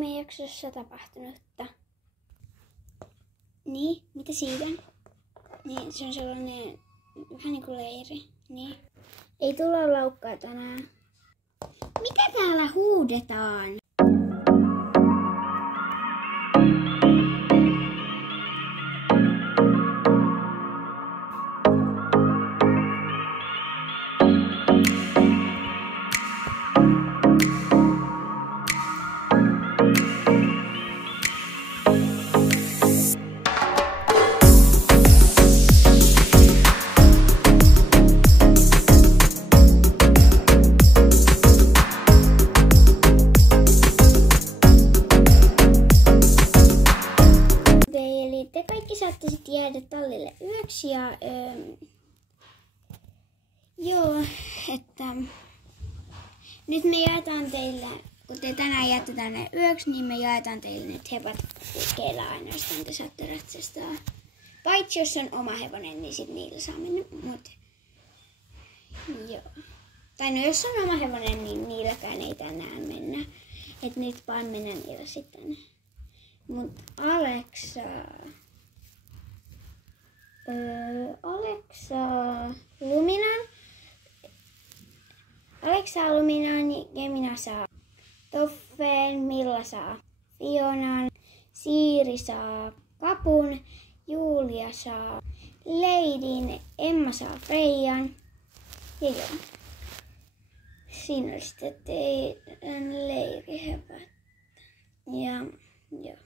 Viime jaksossa tapahtunutta. Niin, mitä siitä? Niin, se on sellainen vähän niinku leiri. Niin. Ei tulla laukkaa tänään. Mitä täällä huudetaan? Te kaikki saatte sitten jäädä tallille yöksi ja joo, että nyt me jaetaan teille, kun te tänään jäätte tänne yöksi, niin me jaetaan teille nyt hevat liikkeellä ainoastaan, te saatte ratsastaa. Paitsi jos on oma hevonen, niin sitten niillä saa mennä, mut joo. Tai no jos on oma hevonen, niin niilläkään ei tänään mennä, et nyt vaan mennä niillä sitten. Mut Alexa Luminan, Gemina saa Toffen, Milla saa Fionan, Siiri saa Kapun, Julia saa Leidin, Emma saa Freijan ja joo. Siinä oli sitten teidän leirihevat. Ja joo.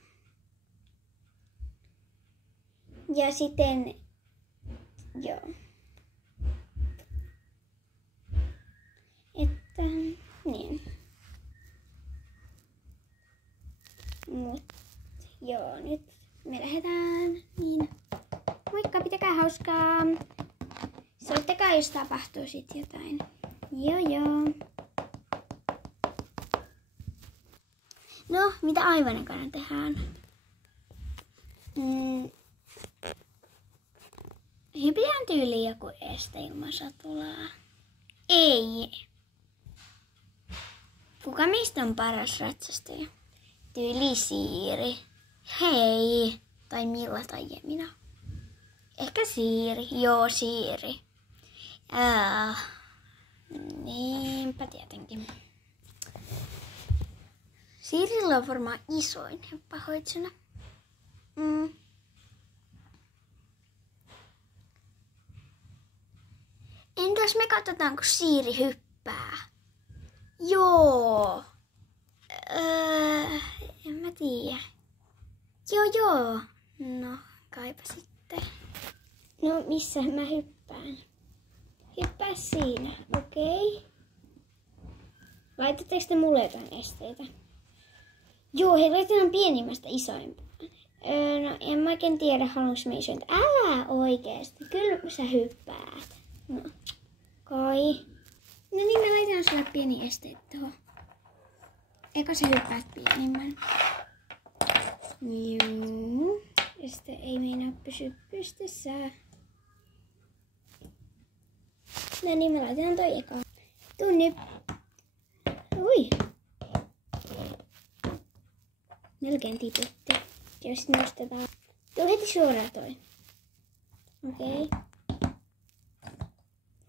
Ja sitten, joo, että niin, mut joo, nyt me lähdetään, niin moikka, pitäkää hauskaa, soittakaa jos tapahtuu sit jotain, joo. No, mitä aivan ekana tehdään? Hypitään tyyliin joku este ilman satulaa. Ei. Kuka meistä on paras ratsastaja? Tyyli Siiri. Hei. Tai Milla tai Gemina. Ehkä Siiri. Joo, Siiri. Niinpä tietenkin. Siirillä on varmaan isoin heppahoitsuna. Entäs me katsotaan, kun Siiri hyppää? Joo. En mä tiedä. Joo. No, kaipa sitten. No, missä mä hyppään? Hyppää siinä, okei. Laitatteko te mulle jotain esteitä? Joo, hei, laitetaan pienimmästä isoimpaan. No, en mä oikein tiedä, haluanko mä isointa. Älä oikeesti, kyllä sä hyppäät. No, kai. No niin, mä laitan sulle pieni esteet tuohon. Eikö sä hyppäät pienimmän? Juu. Este ei meinaa pysy pystyssä. No niin, mä laitan toi eka. Tuu nyt. Ui. Melkein tiputti. Jos nostetaan. Tuu heti suoraan toi. Okei.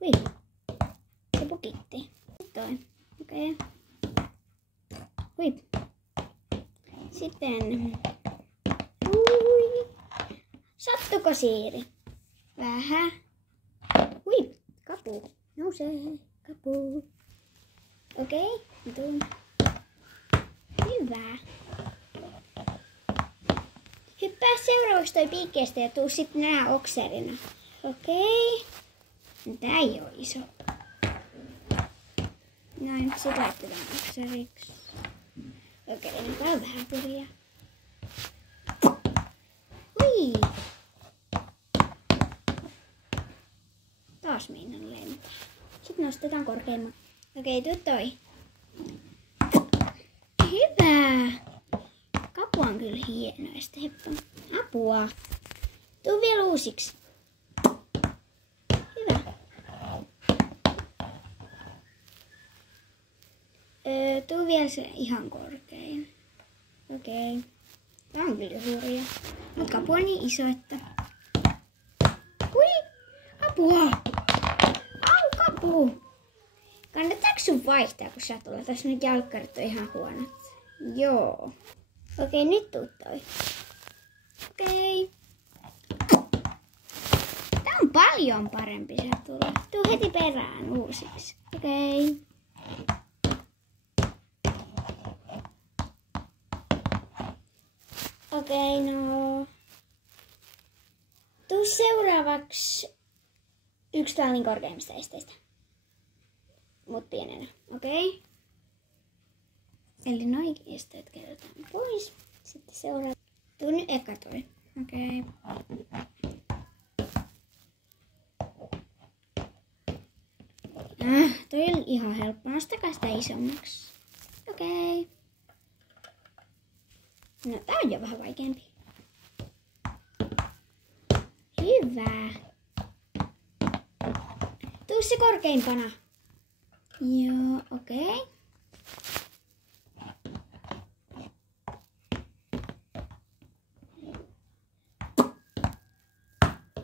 Ui. Se pukitti. Toi. Okei. Ui. Sitten. Ui. Sattuko Siiri? Vähän. Ui. Kapu. Nousee. Kapu. Okei. Tuun. Hyvä. Hyppää seuraavaksi toi piikkeestä ja tuu sit nää okserina. Okei. Tää ei oo iso. Näin, sit laitetaan okseriksi. Okei, no tää on vähän kurjaa. Hui! Taas meinan lentää. Sitten nostetaan korkeamman. Okei, tuu toi. Hyvä! Kapu on kyllä hieno ja sitten heppa. Apua! Tuu vielä uusiksi. Hyvä. Tuu vielä se ihan korkein. Okei. Tää on kyllä hurja. Mut kapu on niin iso, että... Hui! Apua! Au, kapu! Kannattaako sun vaihtaa, kun sä tulla? Tässä nyt jalkkarit on ihan huonot. Joo. Okei, nyt tuu toi. Okei. Tää on paljon parempi se tulla. Tuu heti perään uusiksi. Okei. Okei, no. Tuu seuraavaksi yksi tallin korkeimmista esteistä. Mut pienenä, okei? Eli noi esteet kerrotaan pois. Sitten seuraava. Tuu nyt eka toi. Okei. Toi oli ihan helppo. Nostakaa sitä isommaksi. Okei. No tää on jo vähän vaikeampi. Hyvä. Tuu se korkeimpana. Joo, okei.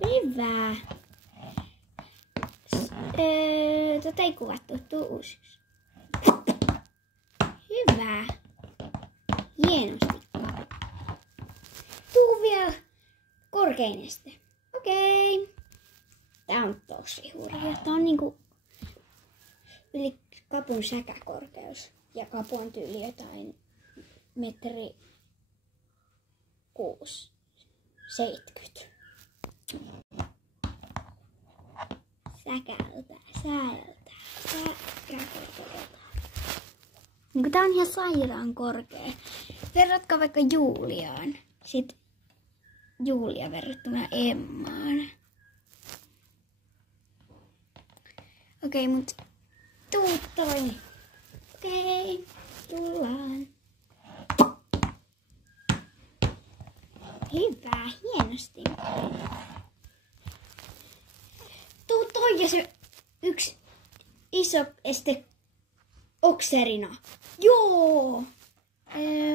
Hyvä. Tota ei kuvattu. Tuu uusiksi. Hyvä. Hienosti. Tuu vielä korkein este. Okei. Tää on tosi hurja. Tää on niinku yli kapun säkäkorkeus. Ja kapu on tyyli jotain metri 6,70. Säkäkorkeudella. Niinku tää on ihan sairaan korkea. Verratkaa vaikka Juliaan. Sitten Julia verrattuna Emmaan. Okei, mut tuu toi. Okei, tullaan. Hyvä, hienosti. Tuu toi ja se yksi iso este okserina. Joo!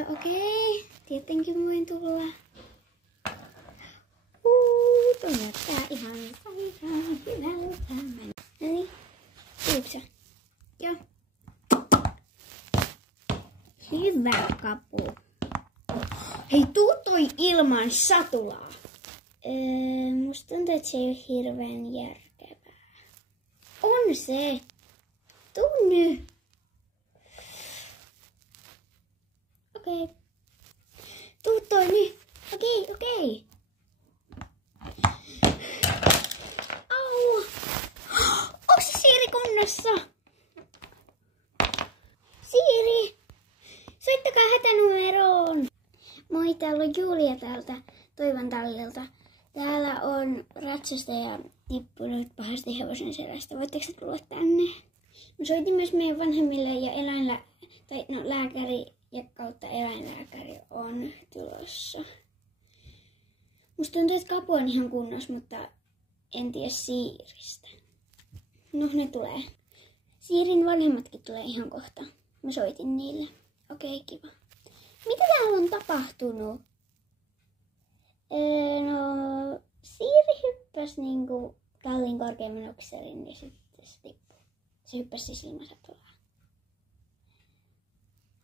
Okei, tietenkin voin tulla. Toi näyttää ihan sairaan hyvältä. Noniin, tuutko? Joo. Hyvä kapu. Hei, tuu toi ilman satulaa. Musta tuntuu, että se ei ole hirveän järkevää. On se. Tuu nyt. Okei. Tuu toi nyt. Okei. Au. Onko se Siiri kunnossa? Siiri. Soittakaa hätänumeroon. Moi, täällä on Julia täältä Toivon tallilta. Täällä on ratsastaja tippunut pahasti hevosen selästä. Voitteko tulla tänne? Mä soitin myös meidän vanhemmille ja lääkäri ja kautta eläinlääkäri on tulossa. Musta tuntuu, että kapu on ihan kunnossa, mutta en tiedä Siiristä. No, ne tulee. Siirin vanhemmatkin tulee ihan kohta. Mä soitin niille. Okei, kiva. Mitä täällä on tapahtunut? No, Siiri hyppäsi niinku tallin korkeimman okserin ja sitten se tippui. Se hyppäsi siis ilman satulaa.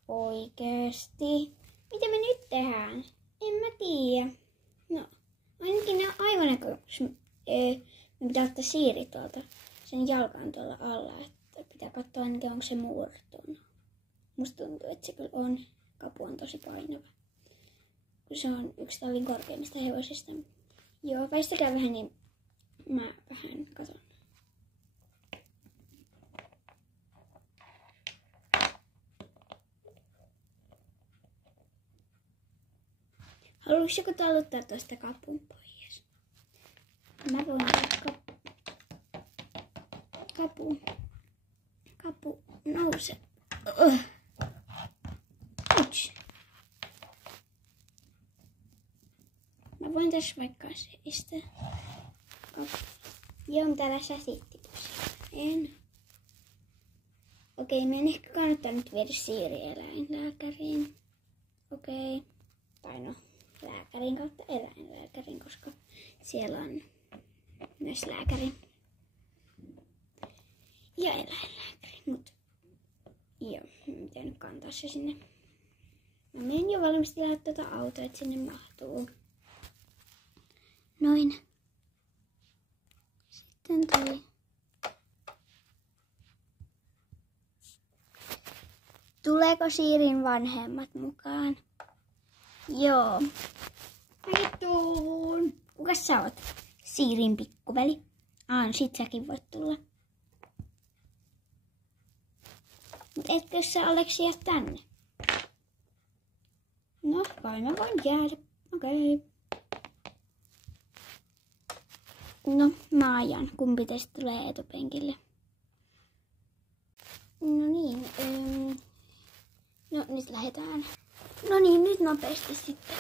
Oikeesti? Mitä me nyt tehdään? En mä tiedä. No, ainakin ne aivan näköisesti. Me pitää ottaa Siiri tuolta. Sen jalka on tuolla alla, että pitää katsoa ainakin onko se murtunut. Musta tuntuu, että se kyllä on. Kapu on tosi painava. Kun se on yksi tallin korkeimmista hevosista. Joo, väistäkää vähän, niin mä vähän katon. Haluaisitko talluttaa tuosta kapun pois? Mä voin Kapu nouse. Mä voin tässä vaikka seistä. Joo, täällä säsitti en. Okei, meidän ehkä kannattaa nyt viedä Siiri eläinlääkäriin. Okei. tai no lääkärin kautta eläinlääkärin, koska siellä on myös lääkäri ja eläinlääkäri. Mut joo, miten nyt kantaa se sinne. Mä menen jo valmistella tuota autoa, että sinne mahtuu. Noin. Sitten toi. Tuleeko Siirin vanhemmat mukaan? Joo. Mäkin tuun. Kukas sä oot? Siirin pikkuveli. Sit säkin voit tulla. Mut etkö sä Aleksi jää tänne? No, kai mä voin jäädä. Okei. No, mä ajan. Kumpi teistä tulee etupenkille? No niin, no nyt lähdetään. No niin, nyt nopeasti sitten.